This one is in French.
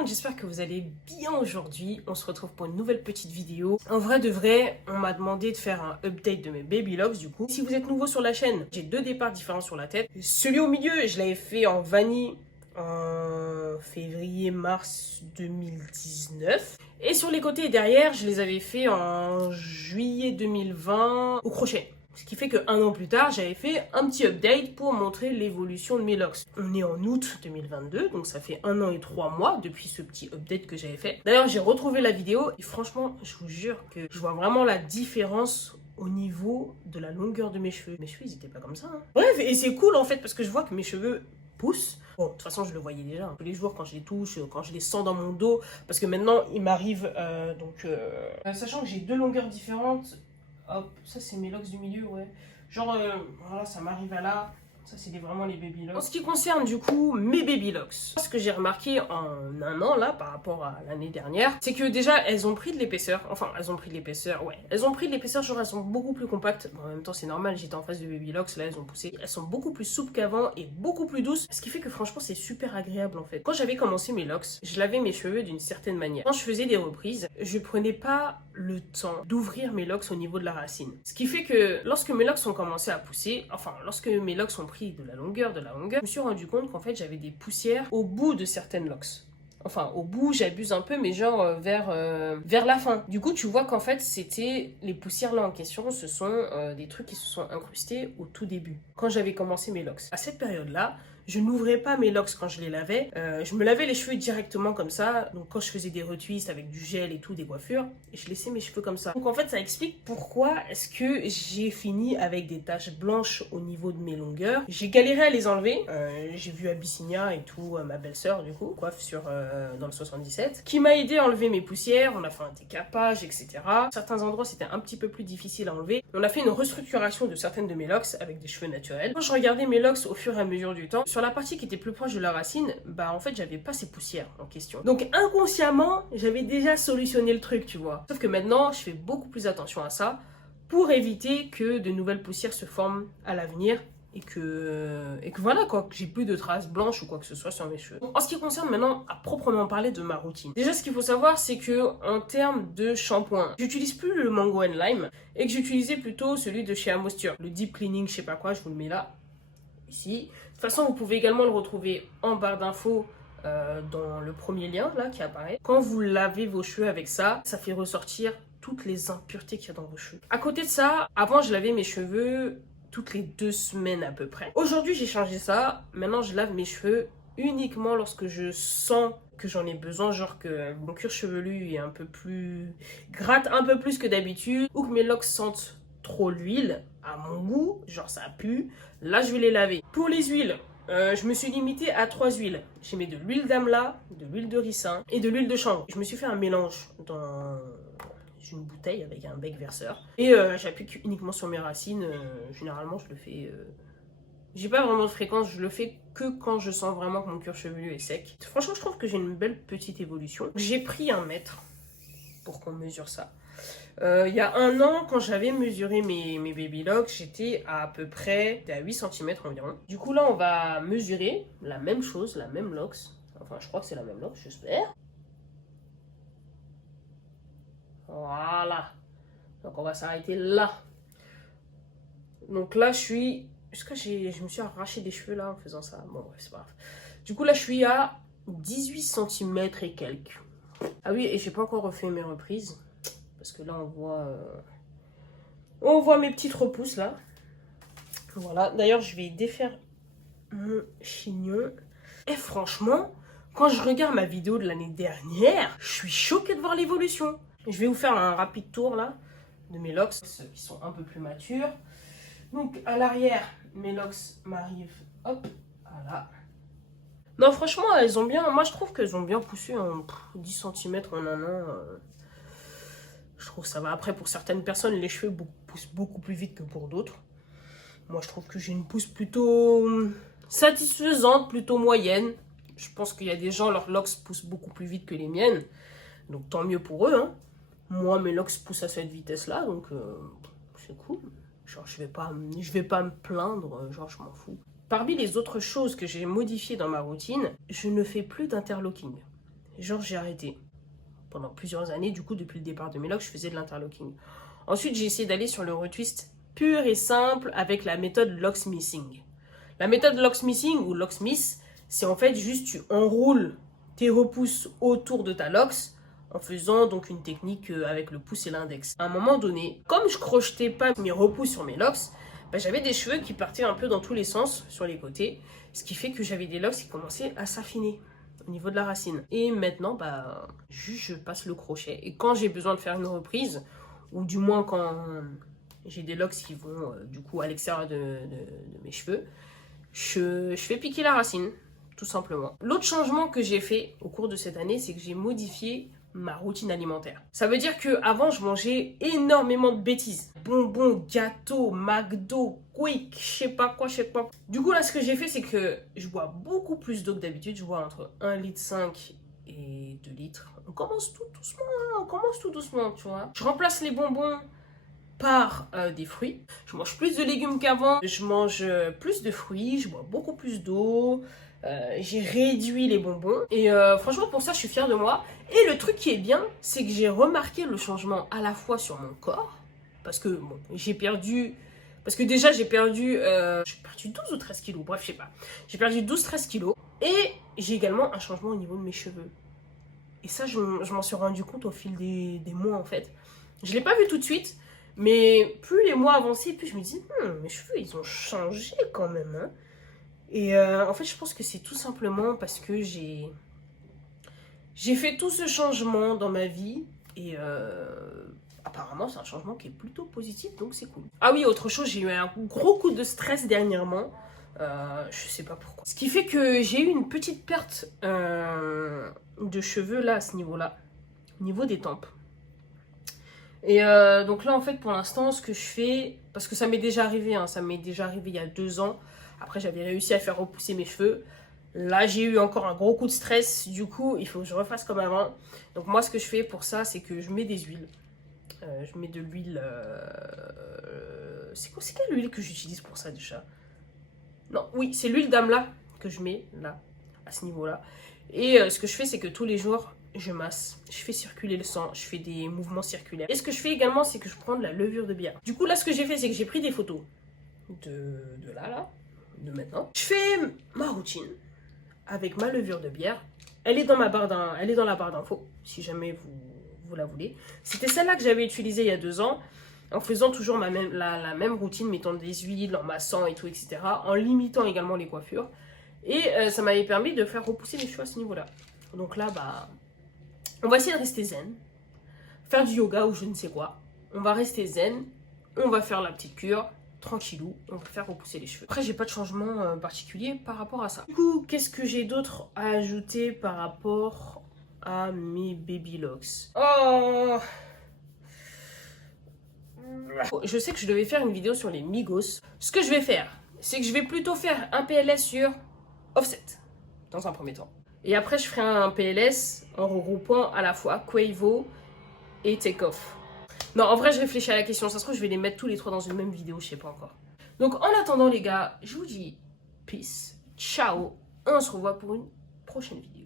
monde, j'espère que vous allez bien aujourd'hui. On se retrouve pour une nouvelle petite vidéo. En vrai de vrai, on m'a demandé de faire un update de mes baby locks du coup. Si vous êtes nouveau sur la chaîne, j'ai deux départs différents sur la tête. Celui au milieu, je l'avais fait en vanille en février-mars 2019. Et sur les côtés et derrière, je les avais fait en juillet 2020 au crochet. Ce qui fait qu'un an plus tard, j'avais fait un petit update pour montrer l'évolution de mes locks. On est en août 2022, donc ça fait 1 an et 3 mois depuis ce petit update que j'avais fait. D'ailleurs, j'ai retrouvé la vidéo et franchement, je vous jure que je vois vraiment la différence au niveau de la longueur de mes cheveux. Mes cheveux, ils étaient pas comme ça. Bref, et c'est cool en fait parce que je vois que mes cheveux poussent. Bon, de toute façon, je le voyais déjà tous les jours quand je les touche, quand je les sens dans mon dos. Parce que maintenant, il m'arrive, sachant que j'ai deux longueurs différentes. Hop, ça c'est mes locks du milieu, ouais. Genre, voilà, ça m'arrive à là. Ça, c'est vraiment les baby locks. En ce qui concerne, du coup, mes baby locks, ce que j'ai remarqué en 1 an, là, par rapport à l'année dernière, c'est que déjà, elles ont pris de l'épaisseur. Enfin, elles ont pris de l'épaisseur, ouais. Elles ont pris de l'épaisseur, genre, elles sont beaucoup plus compactes. Bon, en même temps, c'est normal, j'étais en face de baby locks, là, elles ont poussé. Elles sont beaucoup plus souples qu'avant et beaucoup plus douces. Ce qui fait que, franchement, c'est super agréable, en fait. Quand j'avais commencé mes locks, je lavais mes cheveux d'une certaine manière. Quand je faisais des reprises, je prenais pas le temps d'ouvrir mes locks au niveau de la racine. Ce qui fait que, lorsque mes locks ont commencé à pousser, enfin, lorsque mes locks ont pris de la longueur, je me suis rendu compte qu'en fait j'avais des poussières au bout de certaines locks. Enfin, au bout, j'abuse un peu, mais genre vers la fin. Du coup, tu vois qu'en fait, c'était les poussières là en question, ce sont des trucs qui se sont incrustés au tout début, quand j'avais commencé mes locks. À cette période-là, je n'ouvrais pas mes locks quand je les lavais. Je me lavais les cheveux directement comme ça. Donc quand je faisais des retwists avec du gel et tout, des coiffures, et je laissais mes cheveux comme ça. Donc en fait, ça explique pourquoi est-ce que j'ai fini avec des taches blanches au niveau de mes longueurs. J'ai galéré à les enlever. J'ai vu Abyssinia et tout, ma belle-sœur du coup, coiffe dans le 77, qui m'a aidé à enlever mes poussières. On a fait un décapage, etc. Certains endroits, c'était un petit peu plus difficile à enlever. On a fait une restructuration de certaines de mes locks avec des cheveux naturels. Quand je regardais mes locks au fur et à mesure du temps, sur la partie qui était plus proche de la racine, bah en fait j'avais pas ces poussières en question. Donc inconsciemment, j'avais déjà solutionné le truc, tu vois. Sauf que maintenant, je fais beaucoup plus attention à ça pour éviter que de nouvelles poussières se forment à l'avenir et que voilà quoi, que j'ai plus de traces blanches ou quoi que ce soit sur mes cheveux. En ce qui concerne maintenant à proprement parler de ma routine. Déjà ce qu'il faut savoir c'est que en termes de shampoing, j'utilise plus le Mango & Lime et que j'utilisais plutôt celui de chez Amosture. Le Deep Cleaning, je sais pas quoi, je vous le mets là. Ici. De toute façon, vous pouvez également le retrouver en barre d'infos dans le premier lien là qui apparaît. Quand vous lavez vos cheveux avec ça, ça fait ressortir toutes les impuretés qu'il y a dans vos cheveux. À côté de ça, avant je lavais mes cheveux toutes les 2 semaines à peu près. Aujourd'hui, j'ai changé ça. Maintenant, je lave mes cheveux uniquement lorsque je sens que j'en ai besoin, genre que mon cuir chevelu est un peu plus gratte un peu plus que d'habitude ou que mes locks sentent trop l'huile à mon goût, genre ça pue, là je vais les laver. Pour les huiles, je me suis limitée à 3 huiles. J'ai mis de l'huile d'amla, de l'huile de ricin et de l'huile de chanvre. Je me suis fait un mélange dans une bouteille avec un bec verseur et j'applique uniquement sur mes racines. Généralement je le fais j'ai pas vraiment de fréquence, je le fais que quand je sens vraiment que mon cuir chevelu est sec. Franchement je trouve que j'ai une belle petite évolution. J'ai pris 1 mètre pour qu'on mesure ça. Il y a 1 an, quand j'avais mesuré mes baby locks, j'étais à peu près à 8 cm environ. Du coup, là, on va mesurer la même chose, la même locks. Enfin, je crois que c'est la même locks, j'espère. Voilà. Donc, on va s'arrêter là. Donc là, je suis... je me suis arraché des cheveux là en faisant ça. Bon, bref, c'est pas grave. Du coup, là, je suis à 18 cm et quelques. Ah oui, et j'ai pas encore refait mes reprises. Parce que là, on voit mes petites repousses, là. Voilà. D'ailleurs, je vais défaire mon chignon. Et franchement, quand je regarde ma vidéo de l'année dernière, je suis choquée de voir l'évolution. Je vais vous faire un rapide tour, là, de mes locks, qui sont un peu plus matures. Donc, à l'arrière, mes locks m'arrivent, hop, voilà. Non, franchement, elles ont bien... Moi, je trouve qu'elles ont bien poussé en 10 cm en 1 an. Je trouve que ça va. Après, pour certaines personnes, les cheveux poussent beaucoup plus vite que pour d'autres. Moi, je trouve que j'ai une pousse plutôt satisfaisante, plutôt moyenne. Je pense qu'il y a des gens, leurs locks poussent beaucoup plus vite que les miennes. Donc, tant mieux pour eux. Hein. Moi, mes locks poussent à cette vitesse-là. Donc, c'est cool. Genre, je vais pas me plaindre. Genre, je m'en fous. Parmi les autres choses que j'ai modifiées dans ma routine, je ne fais plus d'interlocking. genre j'ai arrêté. Pendant plusieurs années, du coup, depuis le départ de mes locks, je faisais de l'interlocking. Ensuite, j'ai essayé d'aller sur le retwist pur et simple avec la méthode locksmithing. La méthode locksmithing ou locksmith, c'est en fait juste tu enroules tes repousses autour de ta locks en faisant donc une technique avec le pouce et l'index. À un moment donné, comme je crochetais pas mes repousses sur mes locks, bah, j'avais des cheveux qui partaient un peu dans tous les sens sur les côtés, ce qui fait que j'avais des locks qui commençaient à s'affiner au niveau de la racine. Et maintenant, bah, juste je passe le crochet. Et quand j'ai besoin de faire une reprise, ou du moins quand j'ai des locks qui vont du coup à l'extérieur de mes cheveux, je fais piquer la racine, tout simplement. L'autre changement que j'ai fait au cours de cette année, c'est que j'ai modifié ma routine alimentaire. Ça veut dire qu'avant, je mangeais énormément de bêtises. Bonbons, gâteaux, McDo, Quick, je sais pas quoi, je sais pas. Du coup, là, ce que j'ai fait, c'est que je bois beaucoup plus d'eau que d'habitude. Je bois entre 1,5 litre et 2 litres. On commence tout doucement, hein, on commence tout doucement, tu vois. Je remplace les bonbons par des fruits. Je mange plus de légumes qu'avant. Je mange plus de fruits, je bois beaucoup plus d'eau. J'ai réduit les bonbons. Et franchement, pour ça, je suis fière de moi. Et le truc qui est bien, c'est que j'ai remarqué le changement à la fois sur mon corps. Parce que bon, j'ai perdu... Parce que déjà, j'ai perdu 12 ou 13 kilos. Bref, je sais pas. J'ai perdu 12-13 kilos. Et j'ai également un changement au niveau de mes cheveux. Et ça, je m'en suis rendu compte au fil des mois, en fait. Je l'ai pas vu tout de suite. Mais plus les mois avançaient, plus je me dis, mes cheveux, ils ont changé quand même. Hein. Et en fait, je pense que c'est tout simplement parce que j'ai fait tout ce changement dans ma vie. Et apparemment, c'est un changement qui est plutôt positif, donc c'est cool. Ah oui, autre chose, j'ai eu un gros coup de stress dernièrement. Je sais pas pourquoi. Ce qui fait que j'ai eu une petite perte de cheveux là, à ce niveau-là. Au niveau des tempes. Et donc là, en fait, pour l'instant, ce que je fais, parce que ça m'est déjà arrivé, hein, ça m'est déjà arrivé il y a 2 ans. Après, j'avais réussi à faire repousser mes cheveux. Là, j'ai eu encore un gros coup de stress. Du coup, il faut que je refasse comme avant. Donc moi, ce que je fais pour ça, c'est que je mets des huiles. Je mets de l'huile... C'est quelle huile que j'utilise pour ça déjà? Non, oui, c'est l'huile d'amla que je mets là, à ce niveau-là. Et ce que je fais, c'est que tous les jours, je masse, je fais circuler le sang, je fais des mouvements circulaires. Et ce que je fais également, c'est que je prends de la levure de bière. Du coup, là, ce que j'ai fait, c'est que j'ai pris des photos de de maintenant. Je fais ma routine avec ma levure de bière. Elle est dans la barre d'infos, si jamais vous la voulez. C'était celle-là que j'avais utilisée il y a 2 ans, en faisant toujours la même routine, mettant des huiles, en massant et tout, etc. En limitant également les coiffures. Et ça m'avait permis de faire repousser les cheveux à ce niveau-là. Donc là, bah... on va essayer de rester zen, faire du yoga ou je ne sais quoi. On va rester zen, on va faire la petite cure, tranquillou, on va faire repousser les cheveux. Après, j'ai pas de changement particulier par rapport à ça. Du coup, qu'est-ce que j'ai d'autre à ajouter par rapport à mes baby locks? Oh, je sais que je devais faire une vidéo sur les Migos. Ce que je vais faire, c'est que je vais plutôt faire un PLS sur Offset, dans un premier temps. Et après, je ferai un PLS en regroupant à la fois Quavo et Takeoff. Non, en vrai, je réfléchis à la question. Ça se trouve, je vais les mettre tous les 3 dans une même vidéo, je sais pas encore. Donc, en attendant, les gars, je vous dis peace, ciao. On se revoit pour une prochaine vidéo.